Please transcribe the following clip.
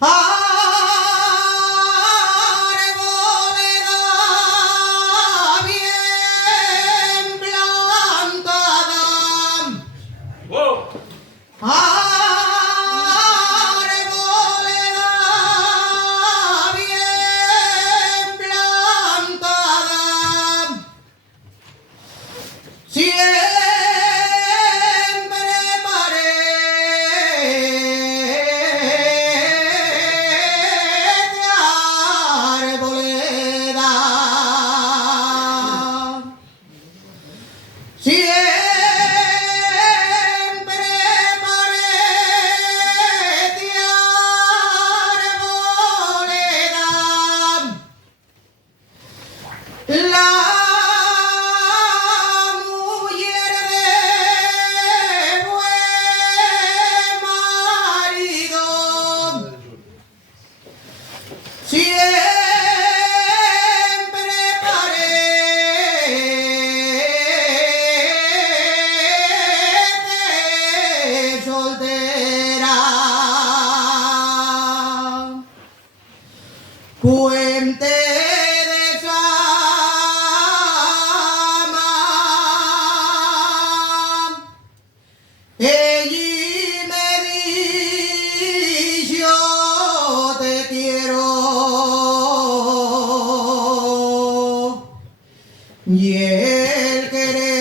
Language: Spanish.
arboleda bien plantada, arboleda bien plantada, siempre parece arboleda, siempre parece arboleda, la mujer de buen marido, siempre parece soltera. Puente de Sama, ella me dijo te quiero, y el querer